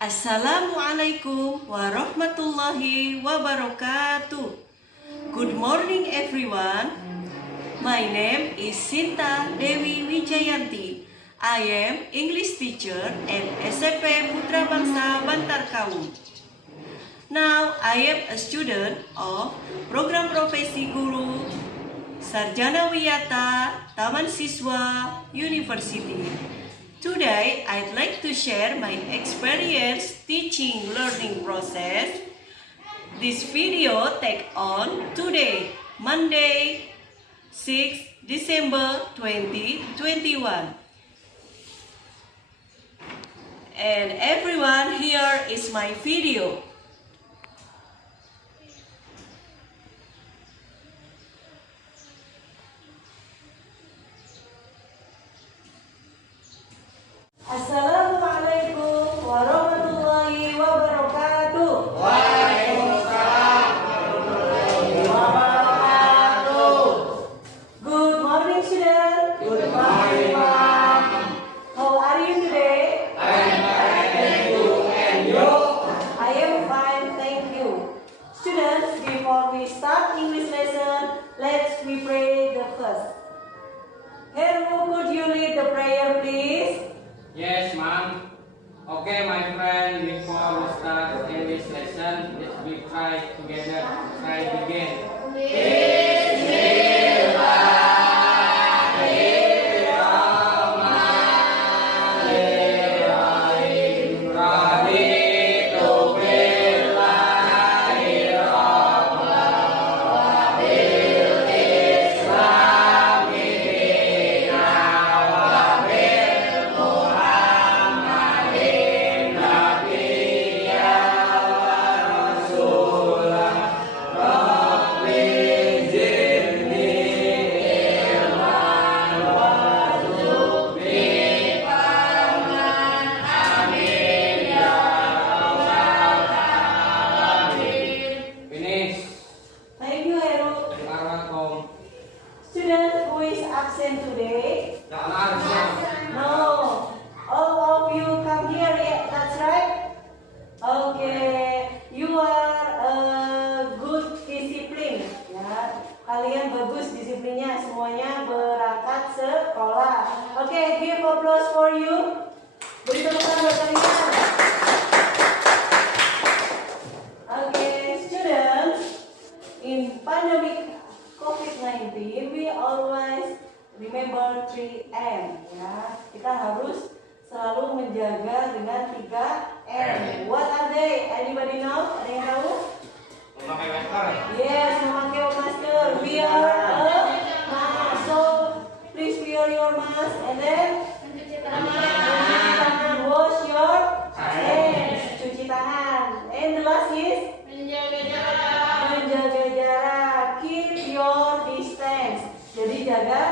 Assalamualaikum warahmatullahi wabarakatuh. Good morning everyone. My name is Sinta Dewi Wijayanti. I am English teacher at SMP Putra Bangsa Bantar Kaung. Now I am a student of Program Profesi Guru Sarjana Wiyata Taman Siswa University. Today, I'd like to share my experience teaching learning process. This video take on today, Monday, 6 December 2021. And everyone, here is my video. Assalamualaikum warahmatullahi wabarakatuh. Waalaikumsalam warahmatullahi wabarakatuh. Good morning, students. Good morning, ma'am. How are you today? I am fine, thank you. And you? I am fine, thank you. Students, before we start English lesson, let's we pray the first. Heru, could you lead the prayer, please? Yes, ma'am. Okay, my friend, before we start English lesson, let's we try together. Try begin. Thank you, Heru. Student who is absent today? No. All of you come here, yeah, that's right? Okay. You are a good discipline. Ya, kalian bagus disiplinnya, semuanya berangkat sekolah. Okay, give applause for you. Beri tepuk tangan buat kalian. Okay, students, in pandemic COVID-19, we always remember 3M. Ya, kita harus selalu menjaga dengan 3M. What are they? Anybody know? Ada yang tahu? Memakai masker. Yes, memakai masker. Wear a mask. So please wear your mask and then cuci tangan. Wash your hands. Cuci tangan. And the last is menjaga jarak. Keep your distance. Jadi jaga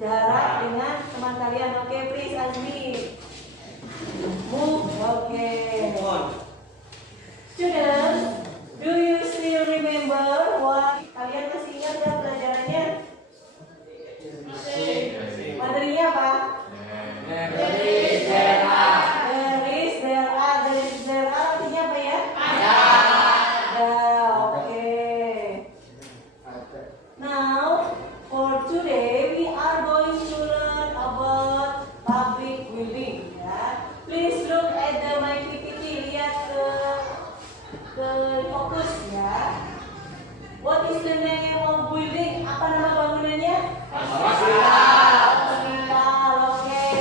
jarak dengan teman kalian. Oke, please Azmi. Move. Oke. Students, do you still remember what? Kalian masih ingat ya pelajarannya? Materinya apa? There is, there are. Artinya apa ya? Ada. Oke. Now, for today, we are going to learn about public building. Ya. Please look at my PPT. Lihat ke fokus ya. What is the name of building? Apa nama bangunannya? Hospital. Okay.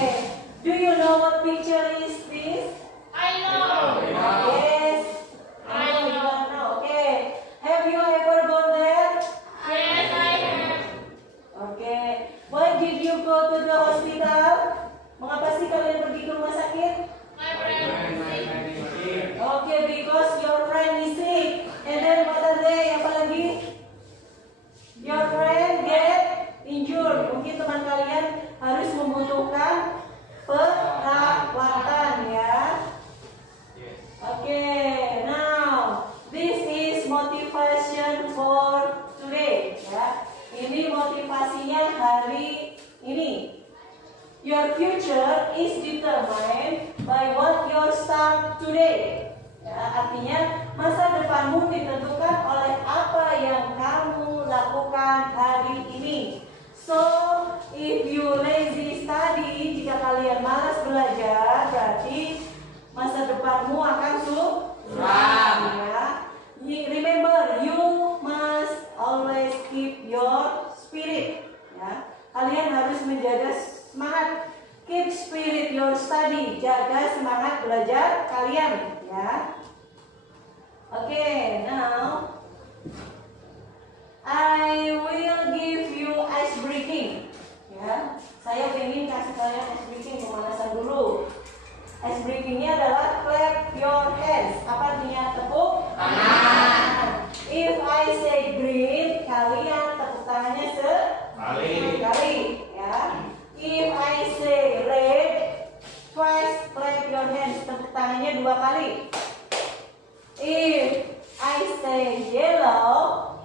Do you know what picture is this? Yes. You don't know. Okay. Have you ever gone there? Okay. Why did you go to the hospital? Mengapa sih kalian pergi ke rumah sakit? Okay, because your friend is sick. And then what are they? Apa lagi? Your friend get injured. Mungkin teman start today. Ya, artinya masa depanmu ditentukan oleh apa yang kamu lakukan hari ini. So, if you lazy study, jika kalian malas belajar, berarti masa depanmu akan suram. Ya. Remember, you must always keep your spirit. Ya. Kalian harus menjaga semangat. Keep spirit your study. Jaga semangat belajar kalian. Ya. Okay, now I will give you ice breaking. Ya, saya ingin kasih kalian ice breaking, pemanasan dulu. Ice breakingnya adalah clap your hands. Apa artinya tepuk tangan? If I say green, kalian tepuk tangannya sekali. Ya. If I say red, twice clap your hands. Tepuk tangannya 2 kali. If I say yellow,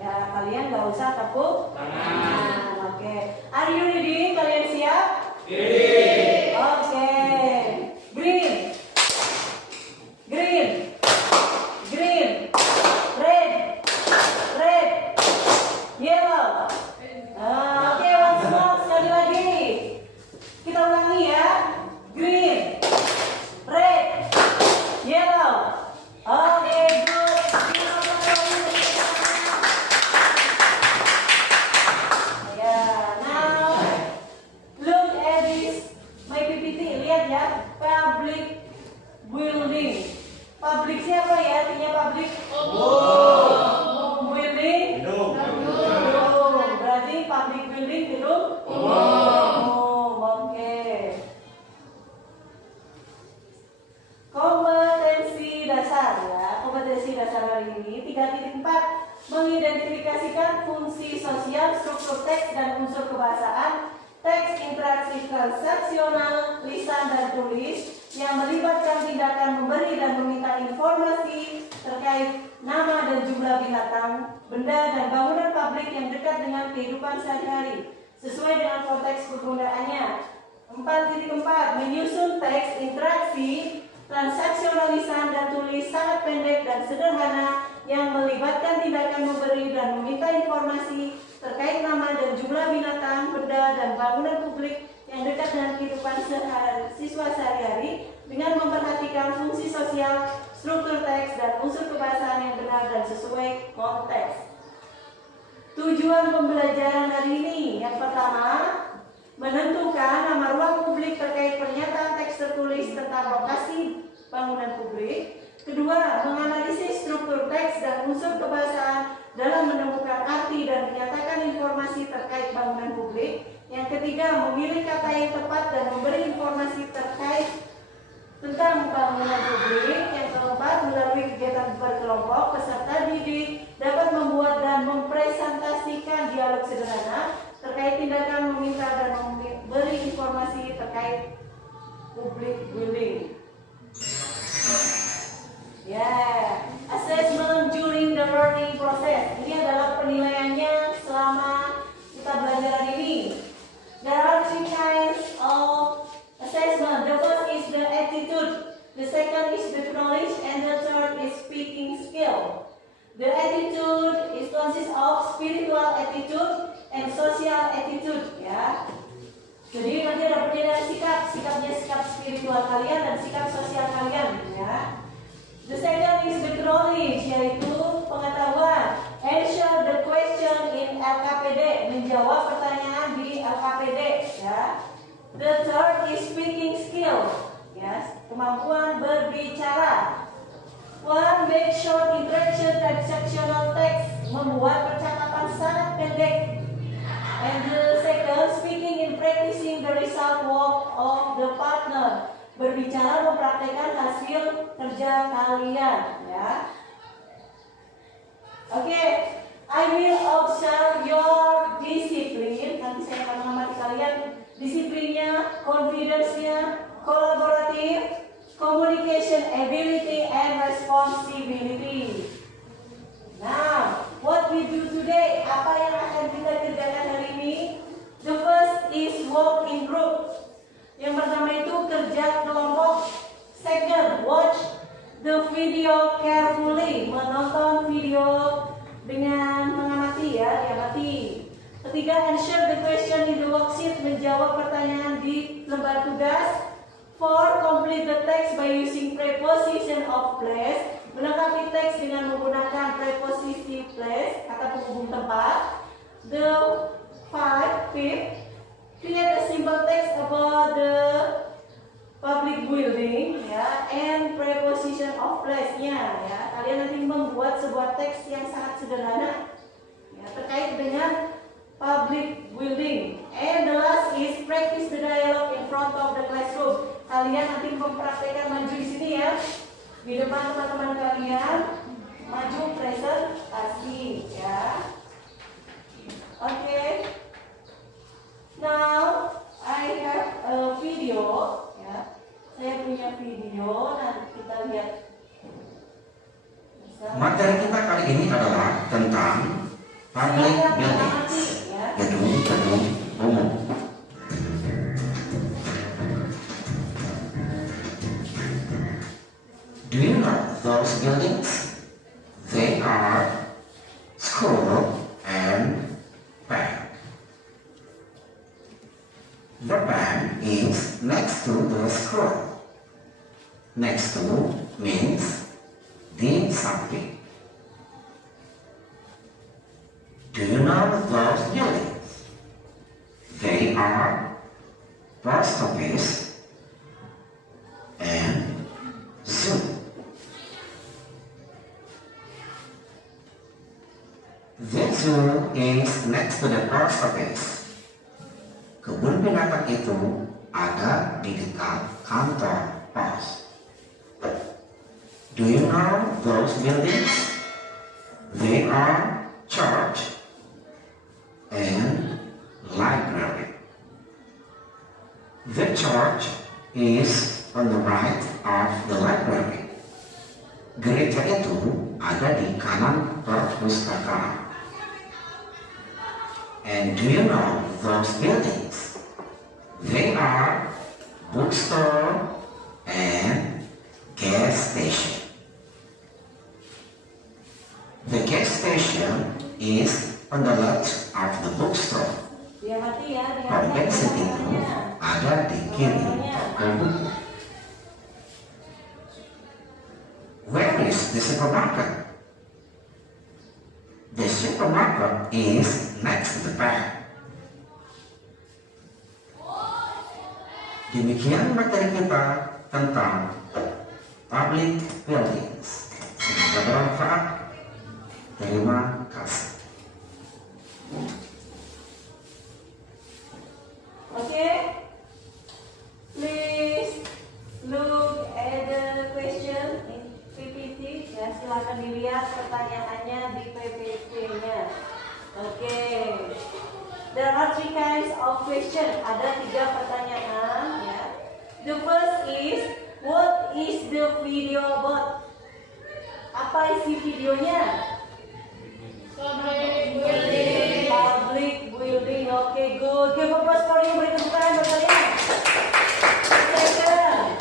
ya kalian gak usah tepuk tangan. Oke. Are you ready? Kalian siap? Ready. Oke. Green. Green. Green. Red. Red. Yellow. Oke, once more, sekali lagi. Kita ulangi ya. Green. Red. Yellow. Oke, good. Ya, now look at this. My PPT, lihat ya. Public building. Public siapa ya? Artinya public? Building. Gedung. Berarti public building gedung. Oke. Kompetensi dasar ya. Kompetensi dasar hari ini 3.4 mengidentifikasikan fungsi sosial, struktur teks dan unsur kebahasaan, teks interaksi transaksional, lisan dan tulis yang melibatkan tindakan memberi dan meminta informasi terkait nama dan jumlah binatang, benda dan bangunan publik yang dekat dengan kehidupan sehari-hari sesuai dengan konteks penggunaannya. 4.4 menyusun teks interaksi transaksional lisan dan tulis sangat pendek dan sederhana yang melibatkan tindakan memberi dan meminta informasi terkait nama dan jumlah binatang, benda dan bangunan publik yang dekat dengan kehidupan siswa sehari-hari dengan memperhatikan fungsi sosial, struktur teks dan unsur kebahasaan yang benar dan sesuai konteks. Tujuan pembelajaran hari ini yang pertama, menentukan nama ruang publik terkait pernyataan teks tertulis tentang lokasi bangunan publik. Kedua, menganalisis struktur teks dan unsur kebahasaan dalam menemukan arti dan menyatakan informasi terkait bangunan publik. Yang ketiga, memilih kata yang tepat dan memberi informasi terkait tentang bangunan publik. Yang keempat, melalui kegiatan berkelompok, peserta didik dapat membuat dan mempresentasikan dialog sederhana terkait tindakan meminta dan memberi informasi terkait public building. Assessment during the learning process. Ini adalah penilaiannya selama kita belajar hari ini. There are 3 kinds of assessment. The first is the attitude, the second is the knowledge, and the third is speaking skill. The attitude is consists of spiritual attitude and social attitude. Ya. Jadi nanti ada perbedaan sikapnya sikap spiritual kalian dan sikap sosial kalian. Ya. The second is the knowledge, yaitu pengetahuan. Answer the question in LKPD, menjawab pertanyaan di LKPD. Ya. The third is speaking skill, ya, kemampuan berbicara. One, make short interaction transactional text, membuat percakapan sangat pendek. And the second, speaking in practicing the result work of the partner, berbicara mempraktekkan hasil kerja kalian. Ya. Oke, I will observe your discipline. Nanti saya akan mengamati kalian disiplinnya, confidence-nya, kolaboratif, communication ability, and responsibility. Now, what we do today? Apa yang akan kita kerjakan hari ini? The first is work in group. Yang pertama itu kerja kelompok. Second, video carefully. Menonton video dengan mengamati ya, diamati. Ketiga, answer the question in the worksheet. Menjawab pertanyaan di lembar tugas. 4. Complete the text by using preposition of place. Melengkapi teks dengan menggunakan preposisi place, kata penghubung tempat. The 5th, create a simple text about the public building ya, and preposition of place-nya ya. Kalian nanti membuat sebuah teks yang sangat sederhana ya, terkait dengan public building. And the last is practice the dialogue in front of the classroom. Kalian nanti mempraktekkan maju di sini ya, di depan teman-teman kalian, maju presentasi ya. Okay. Now I have a video ya. Saya punya video, nanti kita lihat. Materi kita kali ini adalah tentang public buildings, gedung-gedung umum. Do you know those buildings? They are school and bank. The bank is next to the school. Next to means di samping. Do you know those buildings? They are post office and zoo. The zoo is next to the post office. Kebun binatang itu ada di dekat kantor pos. Do you know those buildings? They are church and library. The church is on the right of the library. Gereja itu ada di kanan perpustakaan. And do you know those buildings? They are bookstore and gas station. The gas station is on the left of the bookstore. Pom bensin itu ada di kiri toko. Where is the supermarket? The supermarket is next to the bank. Demikian materi kita tentang public buildings. Semoga bermanfaat. Terima kasih. Okay, please look at the question in PPT. Ya, silakan dilihat pertanyaannya di PPT-nya. Okay, there are 3 kinds of question. Ada 3 pertanyaan. Ya. The first is, what is the video about? Apa isi videonya? Public building. Public building. Okay, good. Give applause for you. Beri tepuk tangan buat kalian. Second,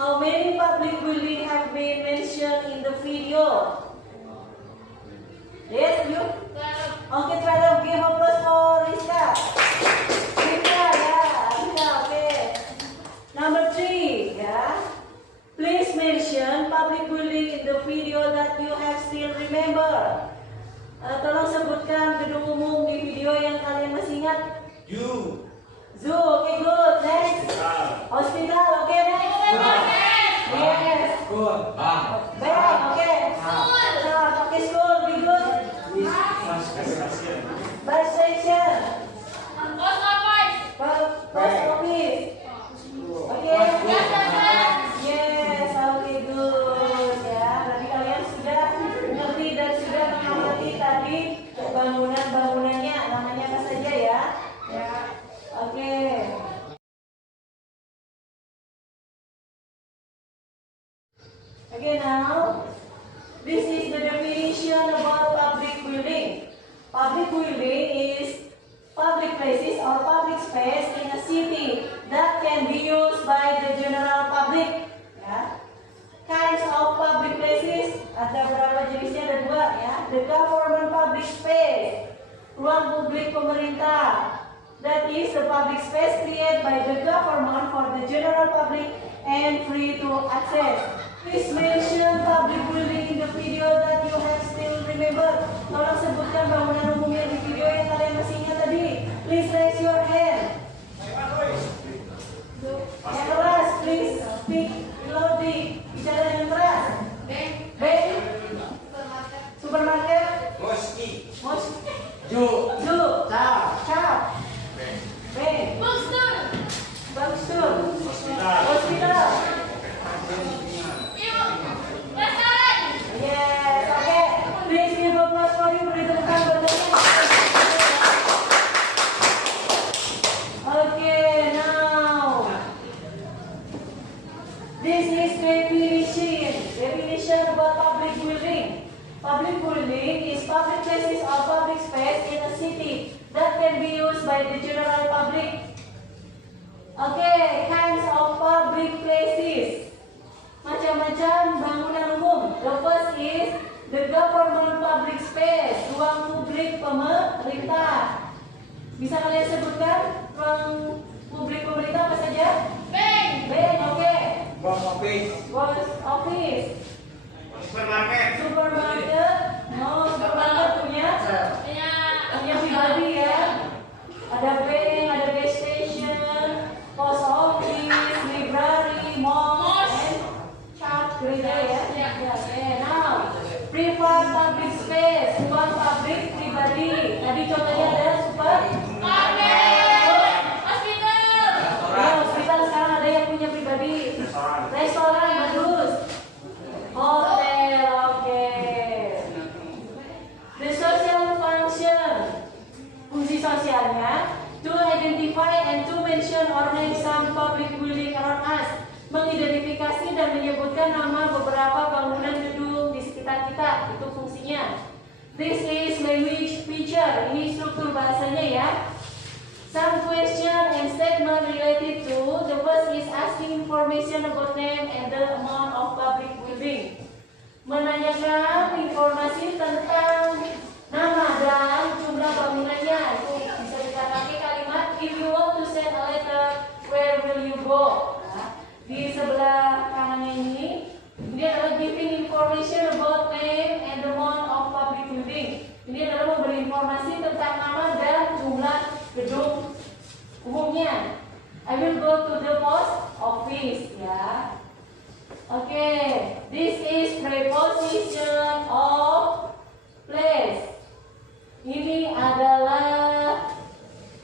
how many public building have been mentioned in the video? Yes, you? Okay, 12. Give applause for Rizka. Rizka, ya. Rizka, okay. Number 3, ya. Please mention public building in the video that you have still remember. Tolong sebutkan gedung umum di video yang kalian masih ingat. Zoo, okay, good. Next. Hospital, okay, next. Yes. Bank, okay. Okay, school, be good. Bus station. Post office. Okay. Yes, okay, good. Ya, berarti kalian sudah mengerti dan sudah mengamati tadi bangunan-bangunannya, namanya apa saja ya. Ya, oke. Okay, now this is the definition about public building. Public building is public places or public space in a city that can be used by the general public. Yeah. Kinds of ruang publik pemerintah. That is the public space created by the government for the general public and free to access. Please mention public building in the video that you have still remember. Tolong sebutkan bangunan umum yang di video yang kalian masih ingat tadi. Please raise your hand. Yang keras, please speak loudly. Bicara dengan keras. Bank. Supermarket. Moski. Ju. Cap. Bank. Bookstore. Hospital. Yes, okay. Please give applause for you. Beri tepuk tangan buat kalian. Okay, now this is definition about public building. Public building is public places or public space in a city that can be used by the general public. Okay, kinds of public places. Macam-macam bangunan umum. The first is the government public space, ruang publik pemerintah. Bisa kalian sebutkan ruang publik pemerintah apa saja? Bank, oke. Box office. Post office. Supermarket. No, supermarket punya pribadi ya. Ada bank, ada gas station, post office, library, mall, and church gereja ya. Okay, now private public space, ruang publik pribadi. Tadi contohnya ada hospital, sekarang ada yang punya pribadi. Restoran, bagus. Hotel, oke. The social function, fungsi sosialnya, to identify and to mention or name some public building around us, mengidentifikasi dan menyebutkan nama beberapa bangunan gedung di sekitar kita, itu fungsinya. This is language feature, ini struktur bahasanya ya. Some question and statement related to the first is asking information about name and the amount of public building. Menanyakan informasi tentang nama dan jumlah bangunannya. Itu bisa kita pakai kalimat if you want to send a letter, where will you go? Nah, di sebelah kanannya ini adalah giving information about name and the amount of public building. Ini adalah memberi informasi tentang nama dan jumlah gedung umumnya. I will go to the post office ya. Okay, this is preposition of place. Ini adalah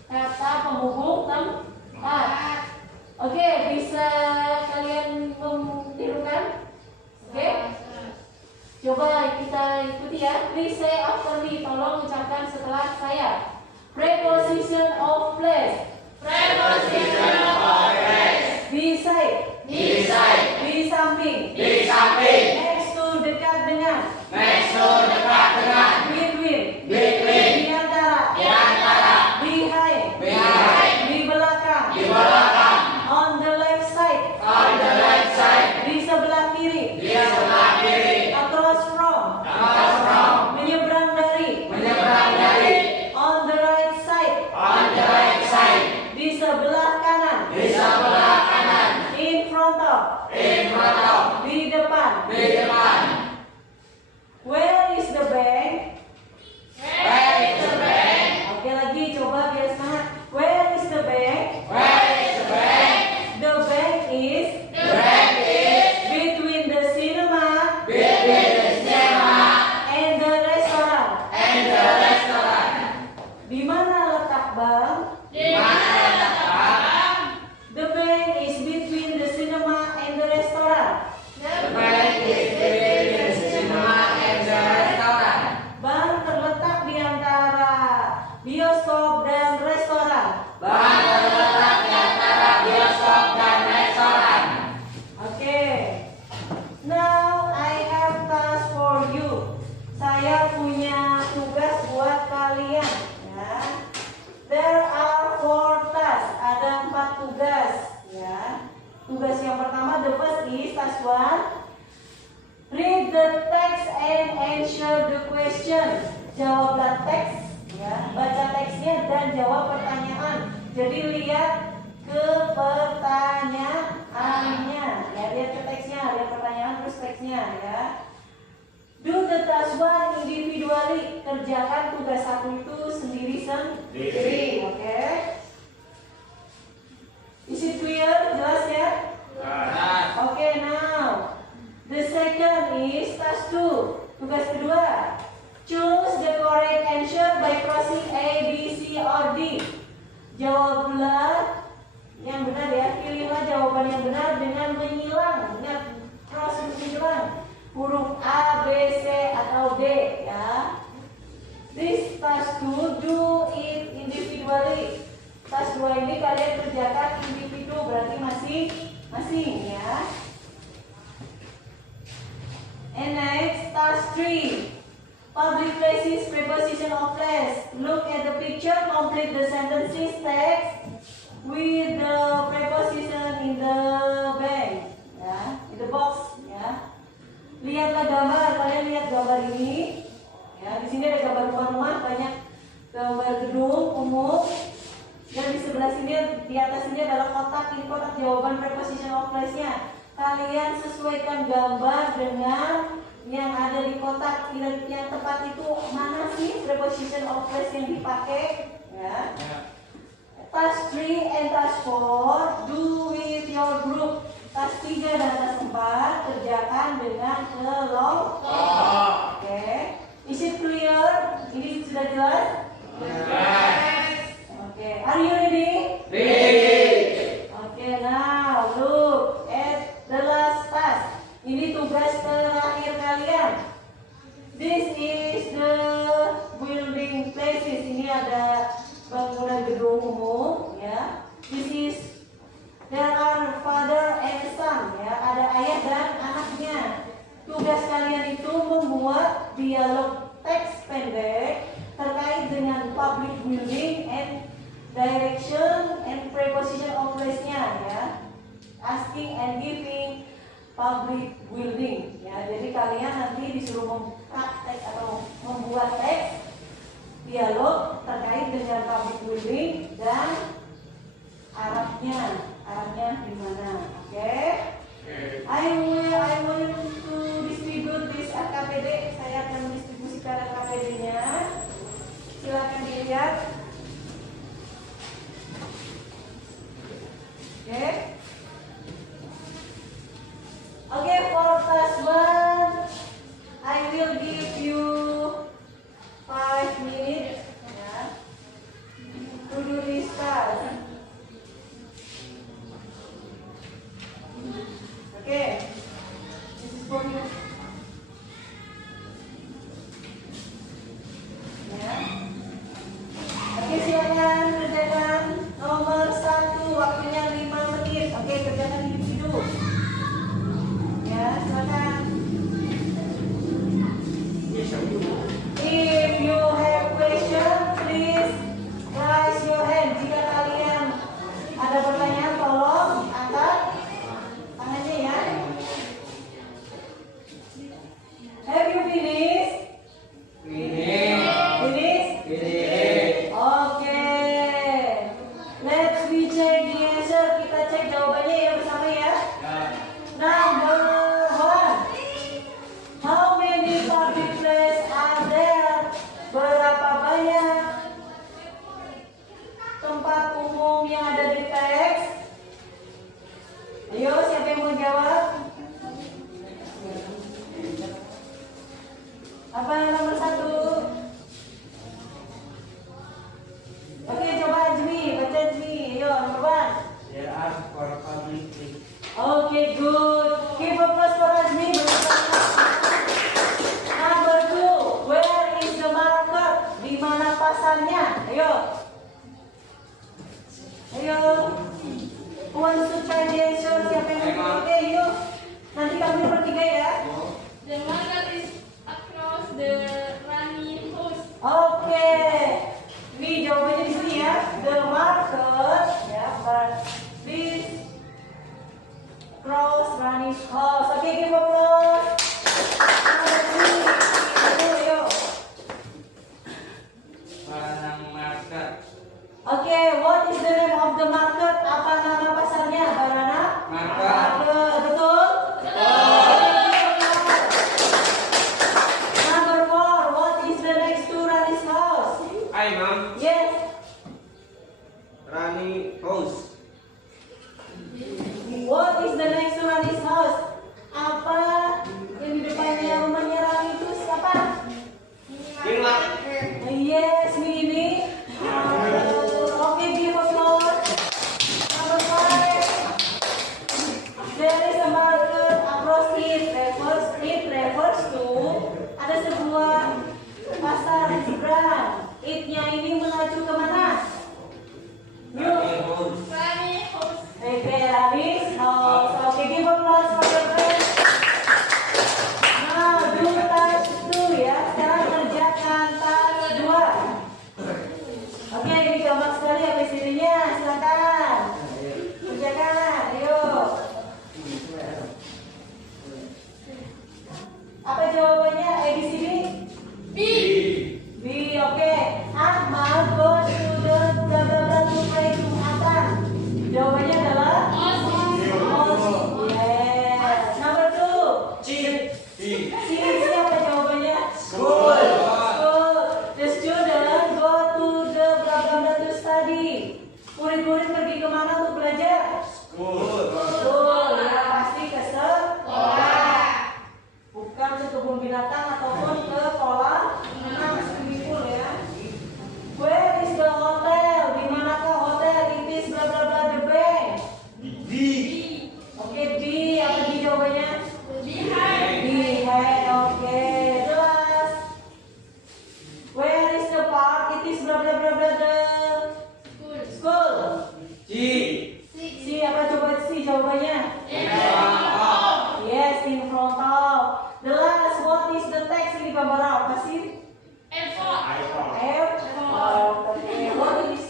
kata penghubung tempat. Oke, bisa kalian menirukan? Oke, coba kita ikuti ya. Please say after me. Tolong ucapkan setelah saya. Preposition of place. Preposition of place. Beside. Di side. Di samping. Di samping. Next to, dekat dengan. Next to, dekat dengan. Between. Between. Di antara. Di antara. Behind. Behind. Di belakang. Di belakang. On the left side. On the left side. Di sebelah kiri. Di sebelah kiri. Across from. Across from. Menyeberang dari. Menyeberang dari. On the right side. On the right side. Di sebelah kanan. Di sebelah kanan. In front of. In front of. Di depan. Di depan. Where is the bank? Where is the bank? Oke lagi, coba biar semangat. Where is the bank? Where is the bank? The bank is The bank is between the cinema between the cinema and the restaurant. and the restaurant. Di mana letak bank? Di mana letak? The bank is between the cinema and the restaurant. The bank is between the cinema and the restaurant. Bank terletak di antara bioskop dan restoran. Bank terletak di antara bioskop dan restoran. Oke. Now I have task for you. Saya punya tugas buat kalian ya. There are 4 tasks. Ada 4 tugas ya. Tugas yang pertama, the first is task 1. Read the text and answer the question. Jawablah teks ya. baca teksnya dan jawab pertanyaan. Jadi lihat ke pertanyaannya, ya, lihat ke teksnya, lihat pertanyaan terus teksnya, ya. Do the task one individually, kerjakan tugas satu itu sendiri, oke? Is it clear? Jelas ya? Oke, now the second is task 2. Tugas kedua, choose the correct answer by crossing A, B, C, or D. Jawablah yang benar ya, pilihlah jawaban yang benar dengan menyilang. Ingat, cross menyilang huruf A, B, C, atau D, ya. This task 2, do it individually. Task 2 ini kalian kerjakan individu, berarti masing-masing, ya. And next, task 3. Public places, preposition of place. Look at the picture, complete the sentences text with the preposition in the blank, ya, in the box, ya. Lihatlah gambar, kalian lihat gambar ini. Ya, di sini ada gambar rumah-rumah, banyak gambar gedung umum. Dan di sebelah sini, di atas ini adalah kotak, ini kotak jawaban preposition of place-nya. Kalian sesuaikan gambar dengan yang ada di kotak. Yang tepat itu mana sih preposition of place yang dipakai, ya. Task 3 and task 4 do with your group. Task 3 dan task 4 kerjakan dengan kelompok. Oke. Is it clear? Ini sudah jelas? Oke. Are you ready? Oke, now look at the last task. Ini tugas terakhir kalian. This is the building places. Ini ada bangunan gedung umum, ya. This is, there are father and son, ya. Ada ayah dan anaknya. Tugas kalian itu membuat dialog teks pendek terkait dengan public building and direction and preposition of place-nya, ya. Asking and giving public building, ya. Jadi kalian nanti disuruh mempraktek atau membuat teks dialog terkait dengan public building dan arahnya di mana, oke? I will to distribute this KPD. Saya akan mendistribusikan KPD-nya. Silakan dilihat. Oke. Oke, for task 1, I will give you 5 minutes, ya, to do this task. Okay, this is for you. Ya. Oke, silakan kerjakan nomor 1, waktunya 5 menit. Oke, kerjakan individu. Ya, silakan. If you have question, please raise your hand. Jika kalian ada pertanyaan, tolong angkat tangannya, ya. Have you finished? Finish? Okay. Let's we check the answer. Kita cek jawabannya ya bersama, ya. Number 1. How many public places are there? Berapa banyak tempat umum yang ada di teks? Ayo, siapa yang mau jawab? Apa nomor 1? Oke, coba Azmi, baca Azmi. Ayo, nomor 1. There are 4 public places. Oke, good. Give applause for Azmi. Number 2. Where is the marker? Di mana pasarnya? Ayo. Who wants to try the answer? Siapa yang mau? Oke, yuk. Nanti kami bertiga, ya. The marker is across the running hose. Oke. Ini jawabannya di sini, ya. The marker, ya, this cross running hose. Oke, give applause. Ayo. Para nang refers to ada sebuah pasar di seberang. It-nya ini mengacu kemana? Yuk. Rani house. Okay, Rani's house. Okay, give applause for your friend. Now, do task 2 ya. Sekarang kerjakan task 2. Oke, ini gampang sekali ABCD-nya. Silakan. Kerjakan, ayo. Apa jawabannya ABCD? B. B, oke. Ahmad goes to the bla bla bla to play to Atan. Jawabannya adalah Oh, yes. Number 2. C. C, siapa jawabannya? School. The student go to the bla bla bla to study. Murid-murid pergi kemana untuk belajar? School. Ya, pasti ke sekolah. Bukan ke kebun binatang ataupun ke kolam renang, swimming pool ya. Where is the hotel? Di manakah hotel? It is bla bla bla the bank. B. Oke, D. Apa D jawabannya? Behind. Behind. Oke. Jelas. Where is the park? It is bla bla bla bla the School. school. C. C. Apa coba C jawabannya? F. Yes, in front of. The last, what is the text ini gambar apa sih? F. F. Oke, what is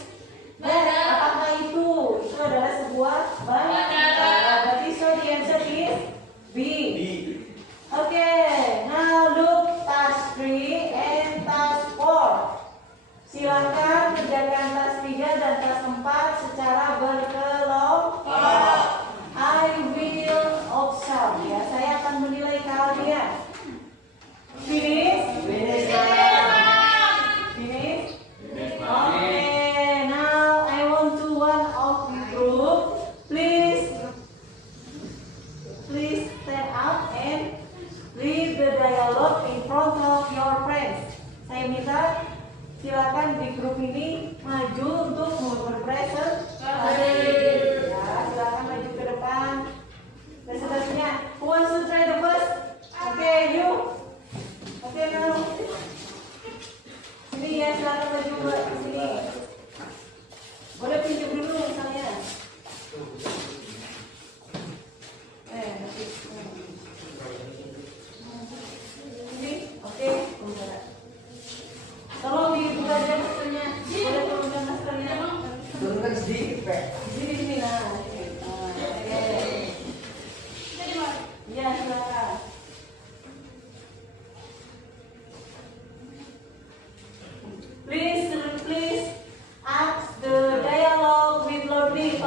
that? Apakah itu? Itu adalah sebuah bandara. Berarti so the answer is B. Oke, now look task 3 and task 4. Silakan kerjakan task 3 dan task 4 secara berkelompok. I will observe ya. Saya akan menilai kalian. Finish? Finish. Finish? Okay, now I want to one of the group. Please stand up and read the dialogue in front of your friends. Saya minta silakan di grup ini maju untuk berpresentasi. Ya, silakan maju ke depan. Presentasinya. Who wants to try the first? Okay, you. Okay, now. Sini ya, silakan maju ke sini. Boleh pinjam dulu misalnya. Nanti. Ini, oke. Tolong dibuka aja maskernya. Boleh turunkan maskernya. Turunkan sedikit, Pak. Di sini, nah. Oke. Iya, silakan. Please ask the dialogue with loudly.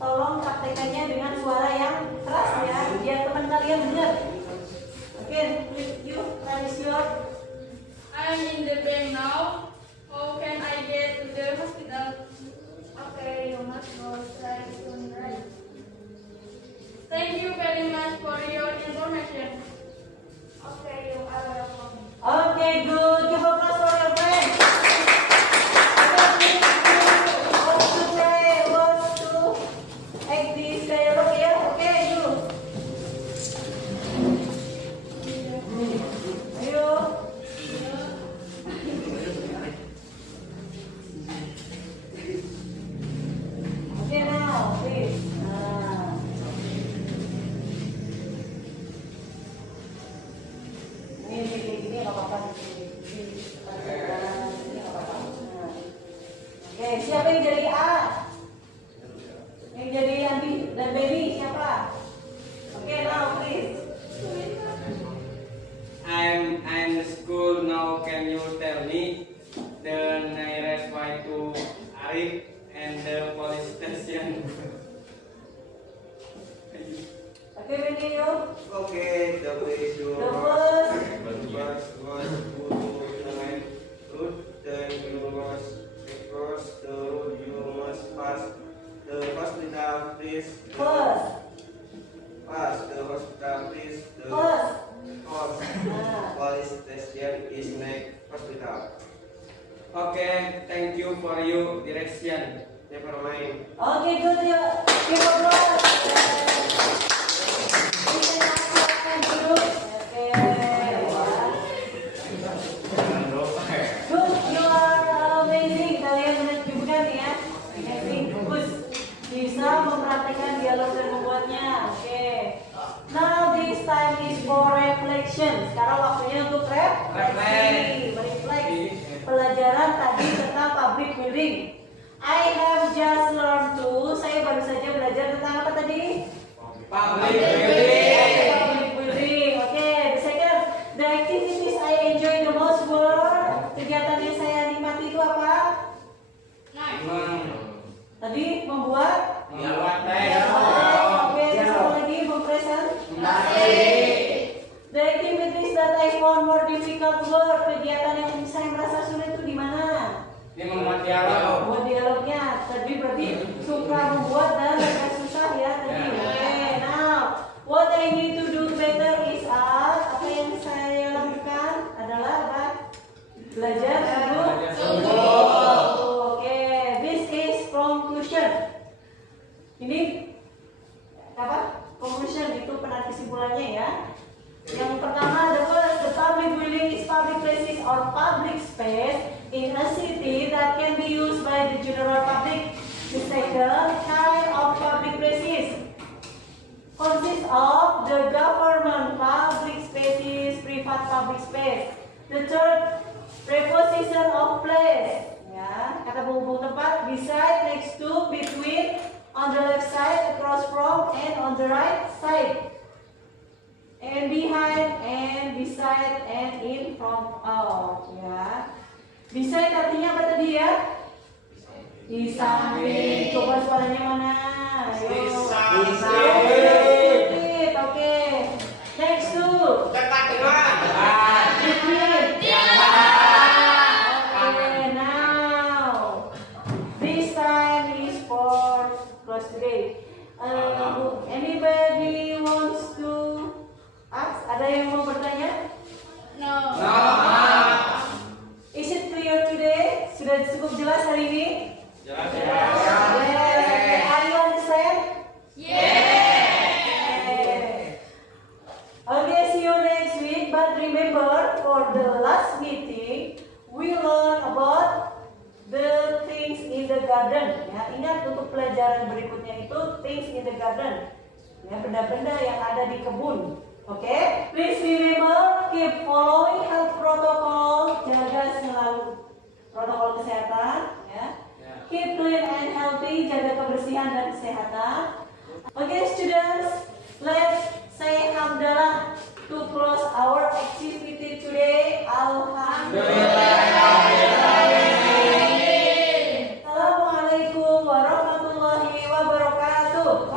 Tolong praktekannya dengan suara yang keras ya, biar teman kalian dengar. Oke, you raise your. I'm in the bank now. How can I get to the hospital? Okay, you must go straight to the right. Thank you very much for your information. Okay, you are welcome. Okay, good. Give applause for your friend. Okay, wants to act this dialogue ya? Okay, you. Ayo. Okay, now, please. Ini nggak apa-apa. Oke, siapa yang jadi A? Yang jadi Andi dan Baby siapa? Oke, now please. I'm in school now. Can you tell me the nearest way to Arif and the police station? Oke, Baby, yuk. Okay, the way you The first. was to the main road, then you must cross the road, you must pass the hospital, please. First. Pass the hospital, please. The First. police station is next hospital. Okay, thank you for your direction. Never mind. Oke, good ya. Give applause. You can ask your for reflection. Sekarang waktunya untuk refleksi. Merefleksi pelajaran tadi tentang public building. I have just learned to. Saya baru saja belajar tentang apa tadi? Public building. Public building. Okay. The second, the activities I enjoy the most were. Kegiatan yang saya nikmati itu apa? Tadi membuat. Oke, satu lagi mempresent. The activities that I found more difficult were. Kegiatan yang saya merasa sulit itu di mana? Ini membuat dialog. Buat dialognya. Tadi berarti suka membuat dan agak susah ya tadi. Oke, now what I need to do better is apa yang saya lakukan adalah apa? Belajar sungguh. Oke, this is conclusion. Ini apa? Conclusion itu penarik kesimpulannya ya. Yang pertama, the public building is public places or public space in a city that can be used by the general public. The second kind of public places consists of the government public spaces, private public space. The third, preposition of place. Ya, kata penghubung tempat, beside, next to, between, on the left side, across from, and on the right side. And behind, and beside, and in, from, out. Ya. Beside artinya apa tadi ya? Di samping. Coba suaranya mana? Ayo. Di samping. Oke. Next to. Dekat dengan. Between. Okay, now. This time is for class today. Anybody wants to ask? Ada yang mau bertanya? No. Is it clear today? Sudah cukup jelas hari ini? Jelas ya. Yes. Okay. Are you understand? Okay, see you next week. But remember, for the last meeting, we learn about the things in the garden. Ya, ingat untuk pelajaran berikutnya itu things in the garden. Ya, benda-benda yang ada di kebun. Okay? Please remember, keep following health protocol. Jaga selalu protokol kesehatan. Ya. Keep clean and healthy. Jaga kebersihan dan kesehatan. Okay, students, let's say hamdalah to close our activity today. Alhamdulillah. Assalamualaikum warahmatullahi wabarakatuh.